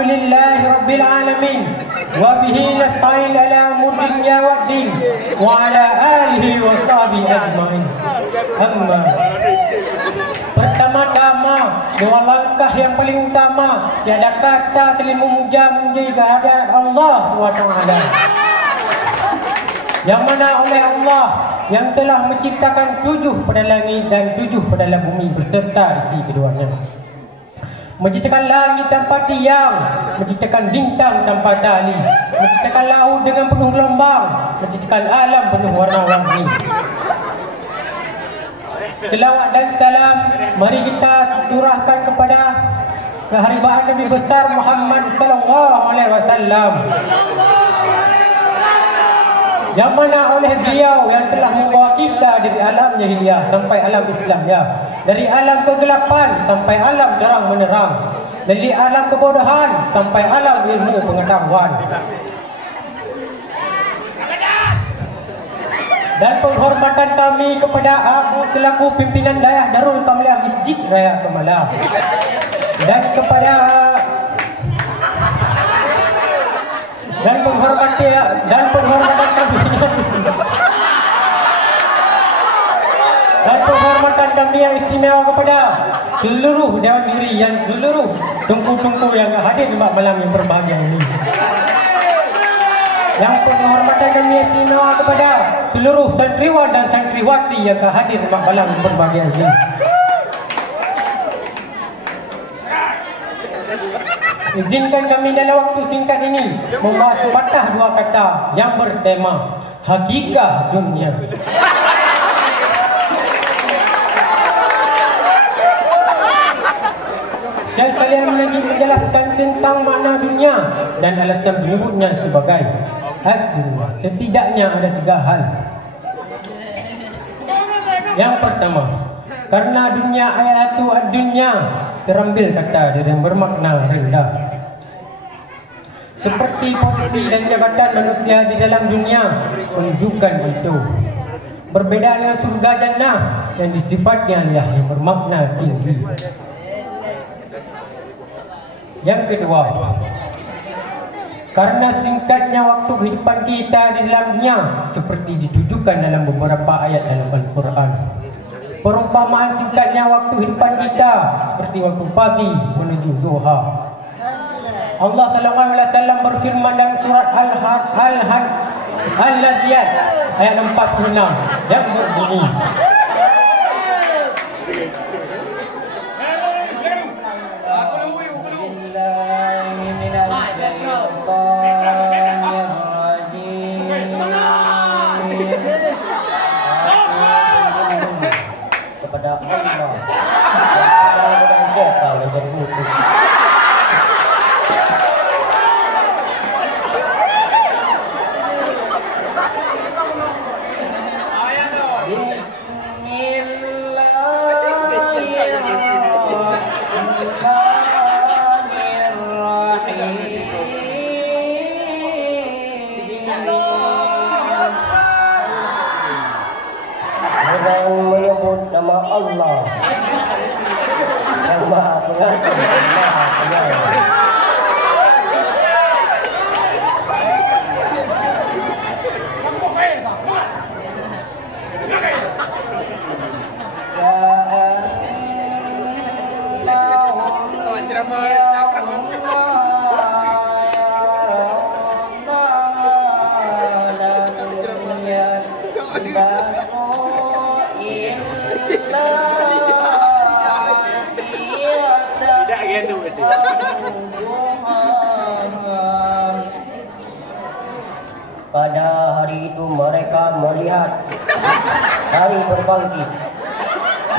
Alhamdulillahi Rabbil Alamin. Wa bihi nasta'in ala umuri dunya waddin. Wa ala alihi wa sahbihi ajma'in. Amma. Pertama-tama, dua langkah yang paling utama, tiada kata selain memuja-muji kehadirat Allah SWT, yang mana oleh Allah yang telah menciptakan 7 pada langit dan 7 pada dalam bumi beserta isi keduanya, menciptakan langit tanpa tiang, menciptakan bintang tanpa tali, menciptakan laut dengan penuh gelombang, menciptakan alam penuh warna-warni. Selawat dan salam mari kita curahkan kepada keharibaan Nabi besar Muhammad sallallahu alaihi wasallam, yang mana oleh beliau yang telah membawa kita dari alam jahiliyah sampai alam Islam, ya, dari alam kegelapan sampai alam terang menerang, dari alam kebodohan sampai alam ilmu pengetahuan. Dan penghormatan kami kepada aku selaku pimpinan Dayah Darul Kamaliah Masjid Raya Kemalang, dan kepada penghormatan kami yang istimewa kepada seluruh dewan juri yang seluruh tungku-tungku yang hadir di malam yang berbahagia ini. Yang penghormatan kami istimewa kepada seluruh santriwan dan santriwati yang hadir di malam yang berbahagia ini. Izinkan kami dalam waktu singkat ini membahas sepatah dua kata yang bertema hakikat dunia. Saya sekalian menjelaskan tentang makna dunia dan alasan menyebutnya sebagai ad-dunya. Setidaknya ada 3 hal. Yang pertama, karena dunia ayat itu ad-dunya terambil kata yang bermakna rendah, seperti posisi dan jabatan manusia di dalam dunia menunjukkan itu. Berbeda dengan surga jannah yang disifatnya yang bermakna tinggi. Yang kedua, karena singkatnya waktu kehidupan kita di dalam dunia seperti ditujukan dalam beberapa ayat dalam Al-Quran. Perumpamaan singkatnya waktu kehidupan kita seperti waktu pagi menuju zuha. Allah sallallahu alaihi wasallam berfirman dalam surat Al-Laziyat ayat 46 yang berbunyi, kepada Allah dan kita menjadi musuh. Nama Allah yang Maha Pengasih dan Maha Penyayang. Pada hari itu mereka melihat hari berbangkit.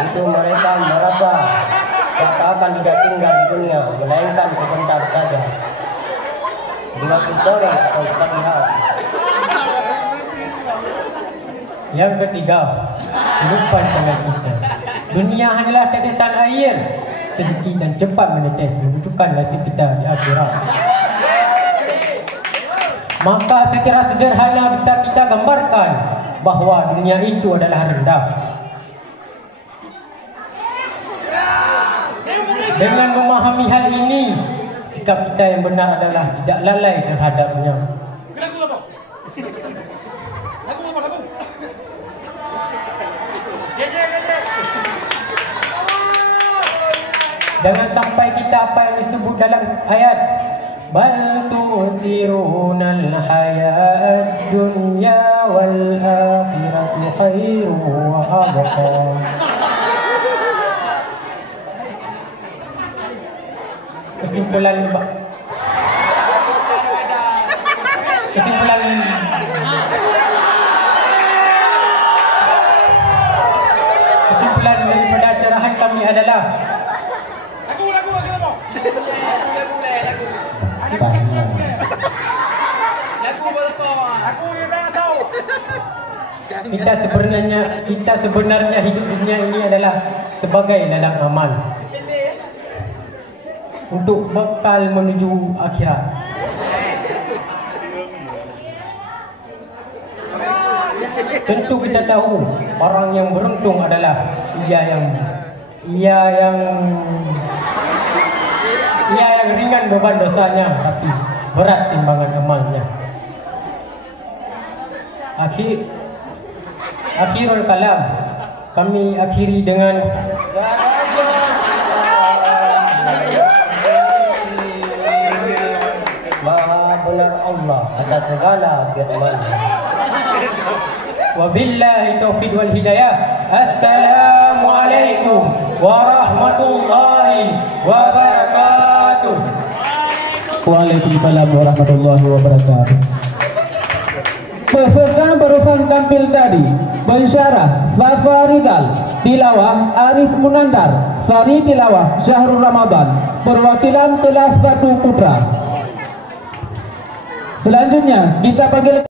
Itu mereka merasa tak akan tidak tinggal di dunia, melainkan sebentar saja, di waktu sore atau pagi hari. Yang ketiga, lupa sama kita. Dunia hanyalah tetesan air, sedikit dan cepat menetes, menunjukkan nasib kita di akhirat. Maka secara sederhana bisa kita gambarkan bahawa dunia itu adalah rendah. Dengan memahami hal ini, sikap kita yang benar adalah tidak lalai terhadapnya. Jangan sampai kita apa yang disebut dalam ayat bal tu'thirunal hayat dunya wal akhiratu khairu wa abqa. Kesimpulan daripada cerahan kami adalah kita sebenarnya hidup dunia ini adalah sebagai ladang amal untuk bekal menuju akhirat. Tentu kita tahu orang yang beruntung adalah ia yang ringan beban dosanya tapi berat timbangan amalnya. Akhirul kalam kami akhiri dengan Maha benar Allah atas segala firman. Wabillahi taufiq wal hidayah. Assalamualaikum warahmatullahi wabarakatuh. Waalaikumsalam warahmatullahi wabarakatuh. Peserta barusan tampil tadi Bensyarah Safa Rizal, tilawah Arif Munandar, sari tilawah Syahrul Ramadan, perwakilan kelas 1 putra. Selanjutnya kita panggil